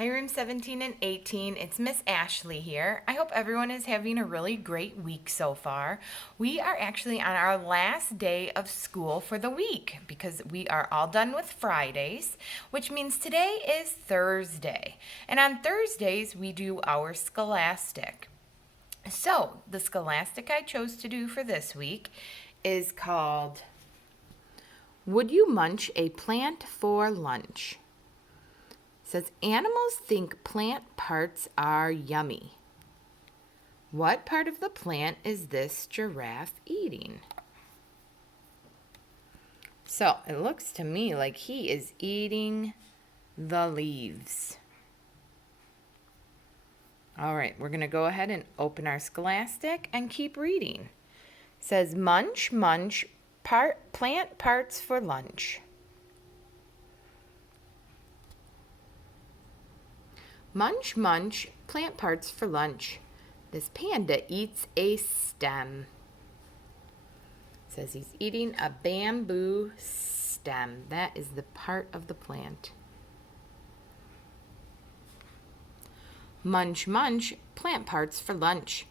Hi, room 17 and 18. It's Miss Ashley here. I hope everyone is having a really great week so far. We are actually on our last day of school for the week because we are all done with Fridays, which means today is Thursday. And on Thursdays, we do our Scholastic. So, the Scholastic I chose to do for this week is called Would You Munch a Plant for Lunch? Says animals think plant parts are yummy. What part of the plant is this giraffe eating? So it looks to me like he is eating the leaves. All right, we're going to go ahead and open our Scholastic and keep reading. Says munch, munch, plant parts for lunch. Munch, munch, plant parts for lunch. This panda eats a stem. It says he's eating a bamboo stem. That is the part of the plant. Munch, munch, plant parts for lunch.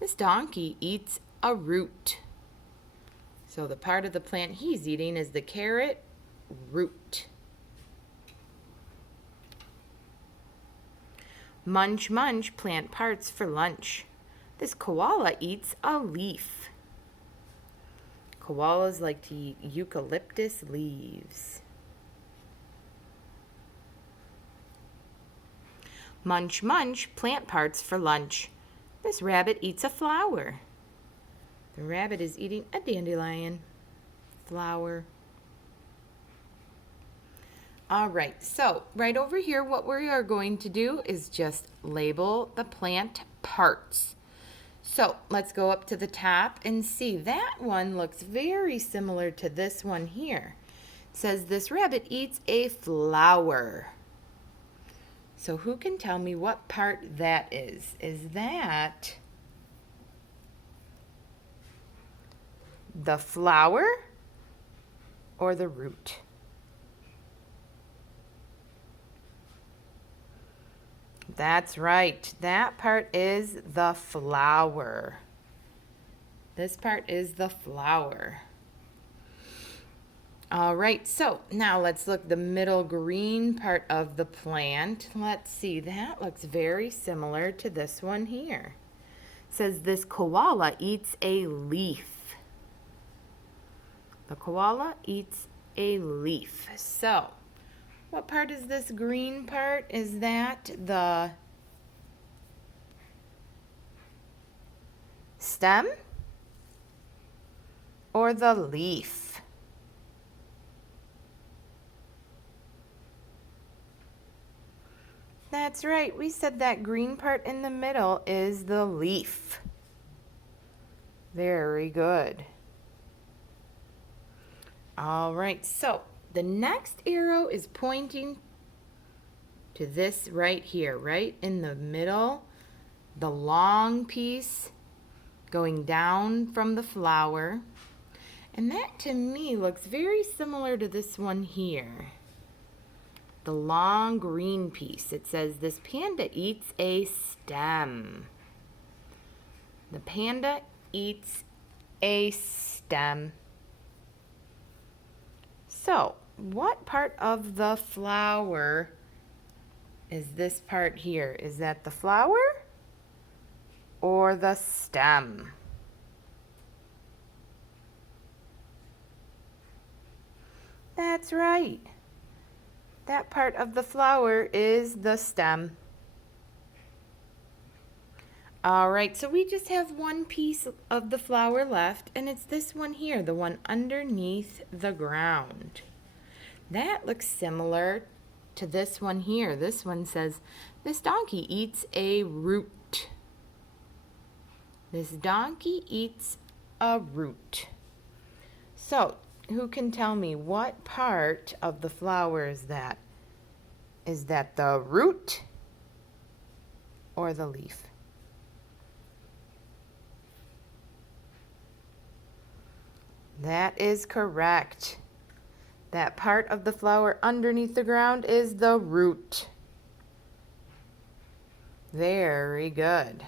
This donkey eats a root. So the part of the plant he's eating is the carrot root. Munch, munch, plant parts for lunch. This koala eats a leaf. Koalas like to eat eucalyptus leaves. Munch, munch, plant parts for lunch. This rabbit eats a flower. The rabbit is eating a dandelion flower. All right, so right over here, what we are going to do is just label the plant parts. So let's go up to the top and see. That one looks very similar to this one here. It says this rabbit eats a flower. So who can tell me what part that is? Is that the flower or the root? That's right. That part is the flower. This part is the flower. All right, so now let's look at the middle green part of the plant. Let's see, that looks very similar to this one here. It says this koala eats a leaf. The koala eats a leaf. So, what part is this green part? Is that the stem or the leaf? That's right. We said that green part in the middle is the leaf. Very good. All right, so the next arrow is pointing to this right here, right in the middle, the long piece going down from the flower. And that to me looks very similar to this one here. The long green piece. It says this panda eats a stem. The panda eats a stem. So, what part of the flower is this part here? Is that the flower or the stem? That's right. That part of the flower is the stem. All right, so we just have one piece of the flower left, and it's this one here, the one underneath the ground. That looks similar to this one here. This one says, this donkey eats a root. This donkey eats a root. So, who can tell me what part of the flower is that? Is that the root or the leaf? That is correct. That part of the flower underneath the ground is the root. Very good.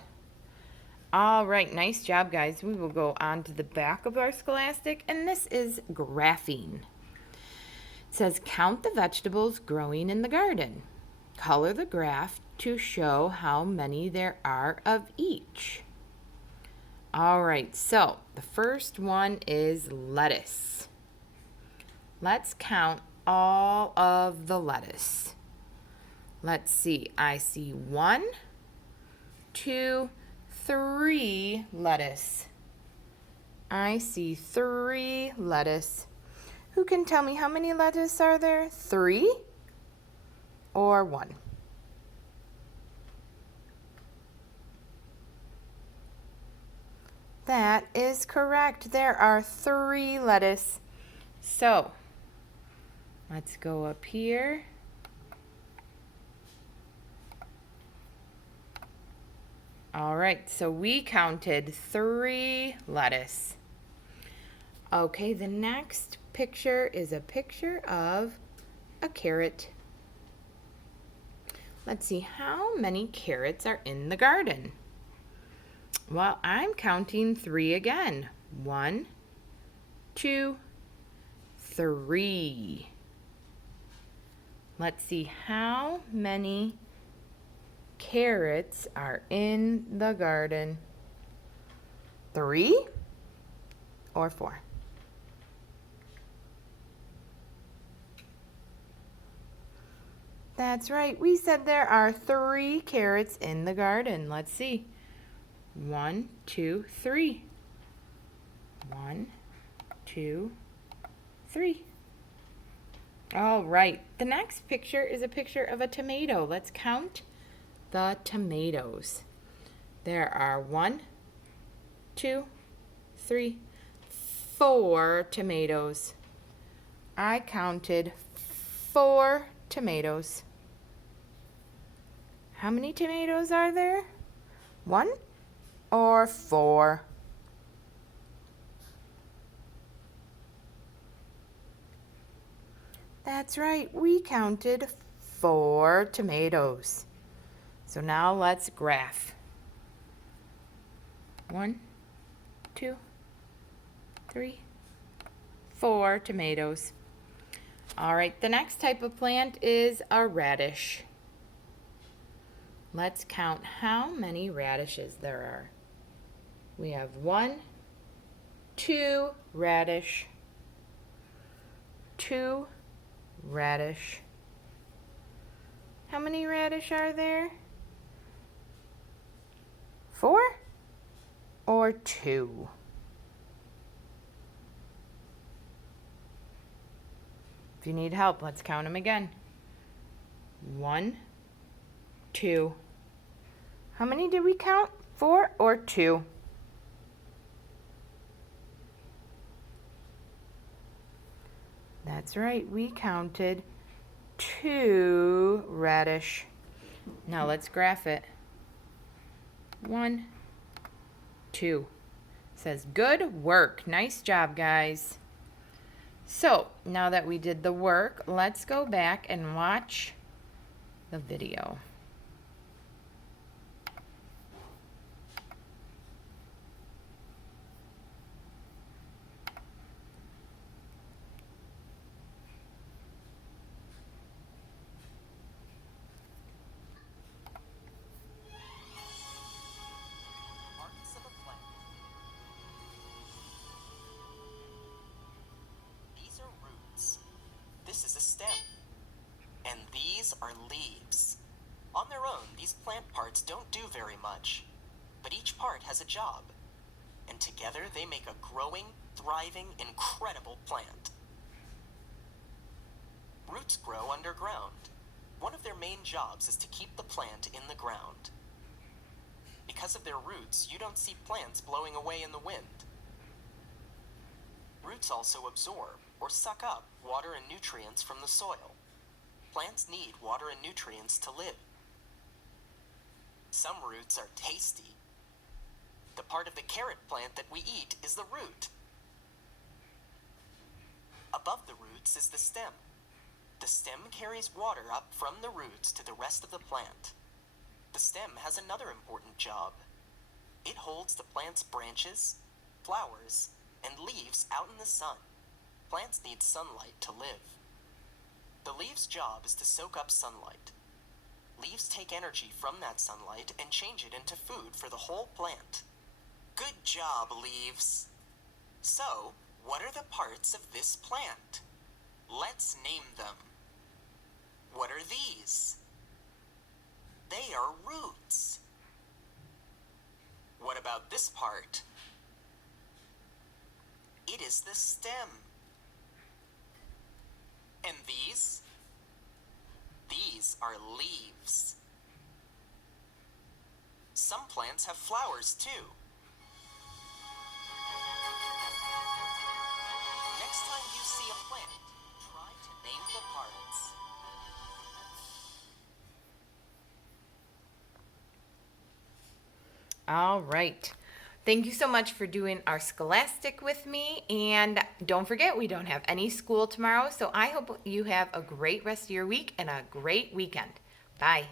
All right, nice job, guys. We will go on to the back of our Scholastic, and this is graphing. It says, count the vegetables growing in the garden. Color the graph to show how many there are of each. All right, so the first one is lettuce. Let's count all of the lettuce. Let's see, I see 1, 2, 3 lettuce. I see 3 lettuce. Who can tell me how many lettuce are there? 3 or 1? That is correct. There are 3 lettuce. So, let's go up here. All right, so we counted 3 lettuce. Okay, the next picture is a picture of a carrot. Let's see, how many carrots are in the garden? Well, I'm counting 3 again. 1, 2, 3. Let's see, how many carrots are in the garden? 3 or 4? That's right. We said there are 3 carrots in the garden. Let's see. 1, 2, 3. 1, 2, 3. All right. The next picture is a picture of a tomato. Let's count the tomatoes. There are 1, 2, 3, 4 tomatoes. I counted 4 tomatoes. How many tomatoes are there? 1 or 4? That's right, we counted 4 tomatoes. So now let's graph. 1, 2, 3, 4 tomatoes. All right, the next type of plant is a radish. Let's count how many radishes there are. We have 1, 2 radish, 2 radish. How many radish are there? 4 or 2? If you need help, let's count them again. 1, 2. How many did we count? 4 or 2? That's right, we counted 2 radish. Now let's graph it. 1, 2. Says good work. Nice job, guys. So now that we did the work, let's go back and watch the video. Parts of a plant. These are roots. This is a stem. And these are leaves. On their own, these plant parts don't do very much, but each part has a job. And together they make a growing, thriving, incredible plant. Roots grow underground. One of their main jobs is to keep the plant in the ground. Because of their roots, you don't see plants blowing away in the wind. Roots also absorb or suck up water and nutrients from the soil. Plants need water and nutrients to live. Some roots are tasty. The part of the carrot plant that we eat is the root. Above the roots is the stem. The stem carries water up from the roots to the rest of the plant. The stem has another important job. It holds the plant's branches, flowers, and leaves out in the sun. Plants need sunlight to live. The leaf's job is to soak up sunlight. Leaves take energy from that sunlight and change it into food for the whole plant. Good job, leaves. So, what are the parts of this plant? Let's name them. What are these? They are roots. What about this part? It is the stem. And these? These are leaves. Some plants have flowers too. Next time you see a plant, try to name the parts. All right. Thank you so much for doing our Scholastic with me. And don't forget, we don't have any school tomorrow. So I hope you have a great rest of your week and a great weekend. Bye.